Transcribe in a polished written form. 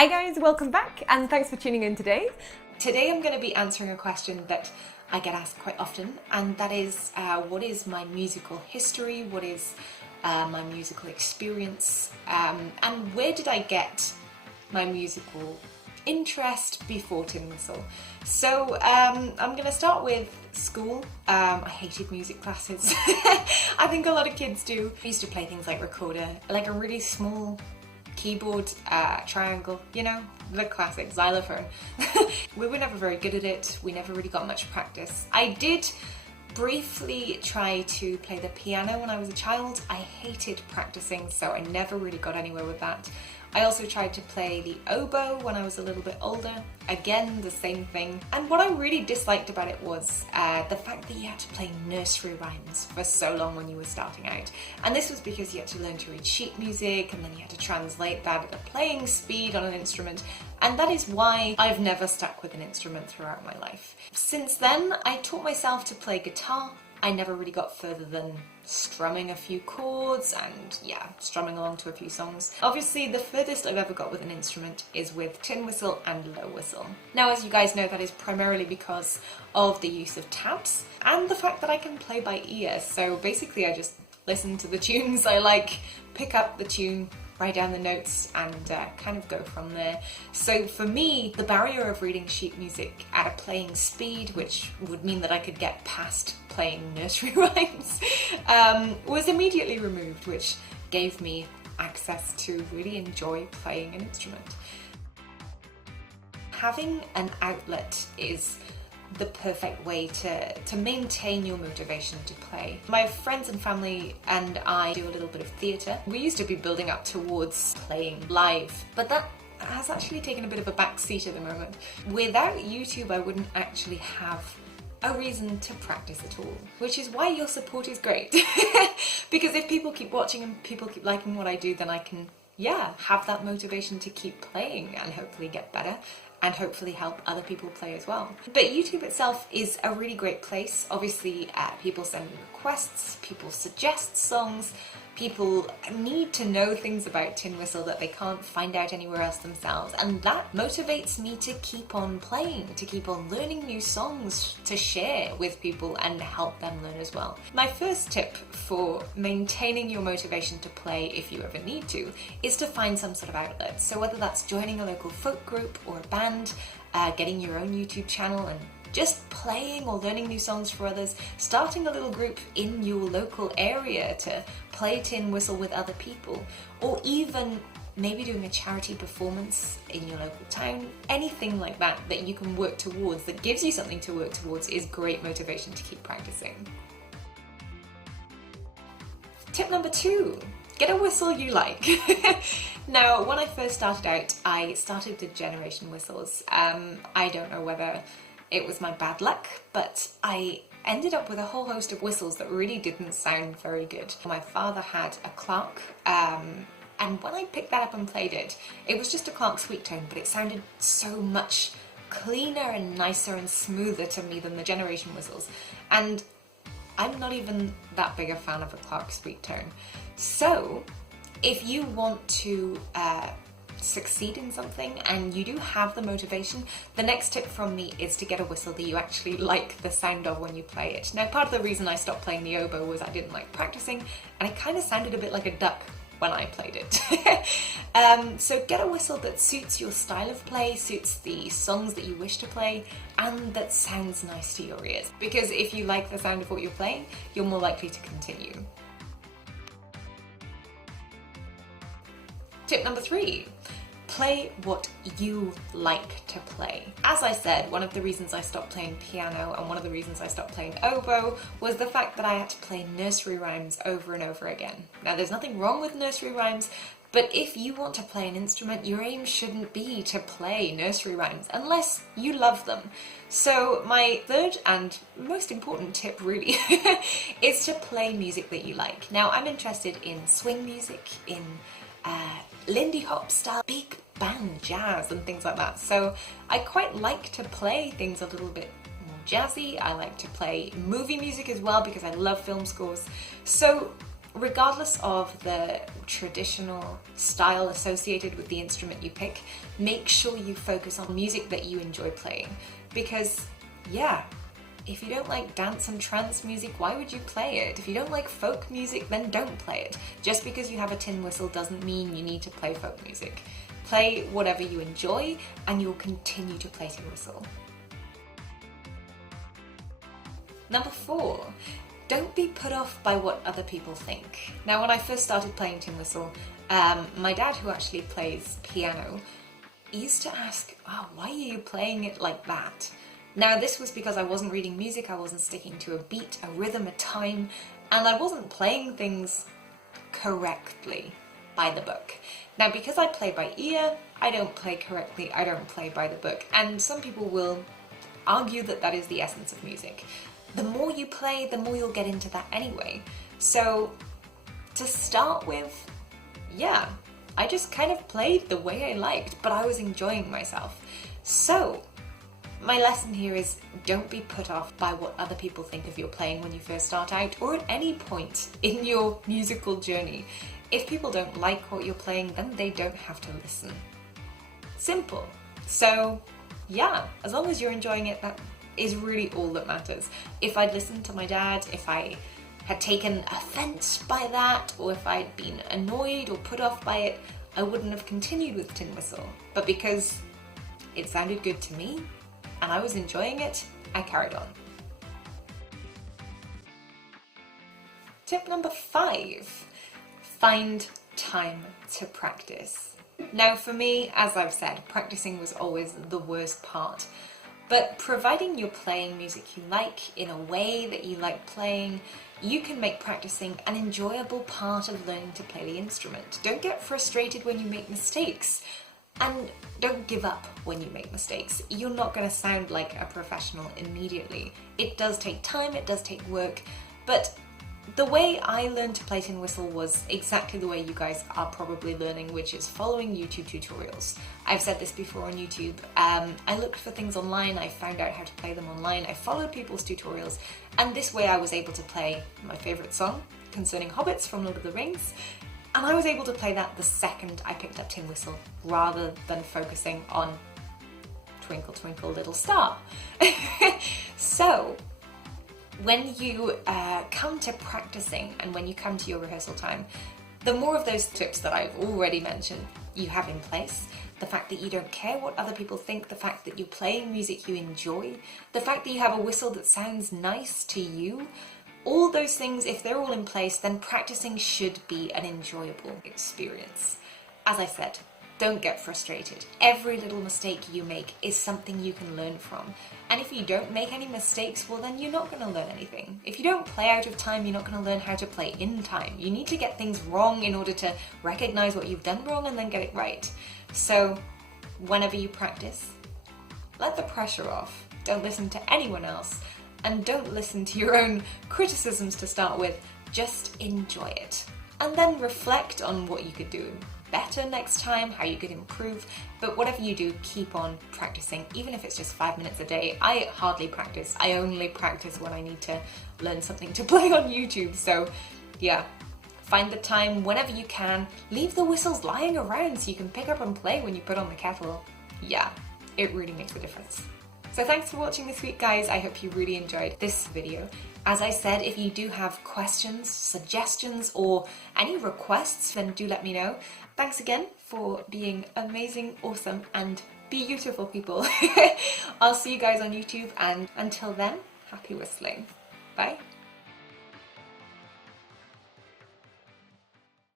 Hi guys, welcome back and thanks for tuning in today. Today I'm going to be answering a question that I get asked quite often, and that is what is my musical history, what is my musical experience, and where did I get my musical interest before tin whistle. So I'm going to start with school. I hated music classes. I think a lot of kids do. I used to play things like recorder, like a really small keyboard, triangle, you know, the classic xylophone. We were never very good at it. We never really got much practice. I did briefly try to play the piano when I was a child. I hated practicing, so I never really got anywhere with that. I also tried to play the oboe when I was a little bit older. Again, the same thing. And what I really disliked about it was the fact that you had to play nursery rhymes for so long when you were starting out. And this was because you had to learn to read sheet music, and then you had to translate that at a playing speed on an instrument. And that is why I've never stuck with an instrument throughout my life. Since then, I taught myself to play guitar. I never really got further than strumming a few chords and strumming along to a few songs. Obviously, the furthest I've ever got with an instrument is with tin whistle and low whistle. Now, as you guys know, that is primarily because of the use of tabs and the fact that I can play by ear. So basically, I just listen to the tunes I like, pick up the tune, write down the notes, and kind of go from there. So for me, the barrier of reading sheet music at a playing speed, which would mean that I could get past playing nursery rhymes, was immediately removed, which gave me access to really enjoy playing an instrument. Having an outlet is the perfect way to maintain your motivation to play. My friends and family and I do a little bit of theatre. We used to be building up towards playing live, but that has actually taken a bit of a back seat at the moment. Without YouTube, I wouldn't actually have a reason to practice at all, which is why your support is great. Because if people keep watching and people keep liking what I do, then I can have that motivation to keep playing and hopefully get better and hopefully help other people play as well. But YouTube itself is a really great place. Obviously, people send me requests, people suggest songs, people need to know things about tin whistle that they can't find out anywhere else themselves, and that motivates me to keep on playing, to keep on learning new songs to share with people and help them learn as well. My first tip for maintaining your motivation to play, if you ever need to, is to find some sort of outlet. So whether that's joining a local folk group or a band, getting your own YouTube channel and just playing or learning new songs for others, starting a little group in your local area to play tin whistle with other people, or even maybe doing a charity performance in your local town, anything like that that you can work towards, that gives you something to work towards, is great motivation to keep practicing. Tip number 2. Get a whistle you like. Now, when I first started out, I started with generation whistles. I don't know whether it was my bad luck, but I ended up with a whole host of whistles that really didn't sound very good. My father had a Clark, and when I picked that up and played it, it was just a Clark Sweet Tone, but it sounded so much cleaner and nicer and smoother to me than the generation whistles. And I'm not even that big a fan of a Clark Sweet Tone. So if you want to succeed in something and you do have the motivation, the next tip from me is to get a whistle that you actually like the sound of when you play it. Now, part of the reason I stopped playing the oboe was I didn't like practicing, and it kind of sounded a bit like a duck when I played it. So get a whistle that suits your style of play, suits the songs that you wish to play, and that sounds nice to your ears. Because if you like the sound of what you're playing, you're more likely to continue. Tip number 3. Play what you like to play. As I said, one of the reasons I stopped playing piano and one of the reasons I stopped playing oboe was the fact that I had to play nursery rhymes over and over again. Now, there's nothing wrong with nursery rhymes, but if you want to play an instrument, your aim shouldn't be to play nursery rhymes unless you love them. So my third and most important tip really is to play music that you like. Now, I'm interested in swing music, in Lindy Hop style, big band jazz and things like that. So I quite like to play things a little bit more jazzy. I like to play movie music as well because I love film scores. So regardless of the traditional style associated with the instrument you pick, make sure you focus on music that you enjoy playing. Because, yeah, if you don't like dance and trance music, why would you play it? If you don't like folk music, then don't play it. Just because you have a tin whistle doesn't mean you need to play folk music. Play whatever you enjoy, and you'll continue to play tin whistle. Number 4, don't be put off by what other people think. Now, when I first started playing tin whistle, my dad, who actually plays piano, used to ask, "Oh, why are you playing it like that?" Now, this was because I wasn't reading music, I wasn't sticking to a beat, a rhythm, a time, and I wasn't playing things correctly by the book. Now, because I play by ear, I don't play correctly, I don't play by the book, and some people will argue that that is the essence of music. The more you play, the more you'll get into that anyway. So, to start with, yeah, I just kind of played the way I liked, but I was enjoying myself. So, my lesson here is don't be put off by what other people think of your playing when you first start out, or at any point in your musical journey. If people don't like what you're playing, then they don't have to listen. Simple. So, yeah, as long as you're enjoying it, that is really all that matters. If I'd listened to my dad, if I had taken offense by that, or if I'd been annoyed or put off by it, I wouldn't have continued with tin whistle. But because it sounded good to me, and I was enjoying it, I carried on. Tip number 5, find time to practice. Now, for me, as I've said, practicing was always the worst part. But providing you're playing music you like in a way that you like playing, you can make practicing an enjoyable part of learning to play the instrument. Don't get frustrated when you make mistakes. And don't give up when you make mistakes. You're not going to sound like a professional immediately. It does take time, it does take work, but the way I learned to play tin whistle was exactly the way you guys are probably learning, which is following YouTube tutorials. I've said this before on YouTube. I looked for things online, I found out how to play them online, I followed people's tutorials, and this way I was able to play my favourite song, Concerning Hobbits from Lord of the Rings, and I was able to play that the second I picked up tin whistle, rather than focusing on Twinkle Twinkle Little Star. So, when you come to practicing and when you come to your rehearsal time, the more of those tips that I've already mentioned you have in place, the fact that you don't care what other people think, the fact that you're playing music you enjoy, the fact that you have a whistle that sounds nice to you, all those things, if they're all in place, then practicing should be an enjoyable experience. As I said, don't get frustrated. Every little mistake you make is something you can learn from. And if you don't make any mistakes, well then you're not going to learn anything. If you don't play out of time, you're not going to learn how to play in time. You need to get things wrong in order to recognize what you've done wrong and then get it right. So, whenever you practice, let the pressure off. Don't listen to anyone else. And don't listen to your own criticisms to start with, just enjoy it. And then reflect on what you could do better next time, how you could improve, but whatever you do, keep on practicing, even if it's just 5 minutes a day. I hardly practice, I only practice when I need to learn something to play on YouTube, so yeah. Find the time whenever you can, leave the whistles lying around so you can pick up and play when you put on the kettle. Yeah, it really makes a difference. So thanks for watching this week, guys. I hope you really enjoyed this video. As I said, if you do have questions, suggestions, or any requests, then do let me know. Thanks again for being amazing, awesome, and beautiful people. I'll see you guys on YouTube, and until then, happy whistling. Bye.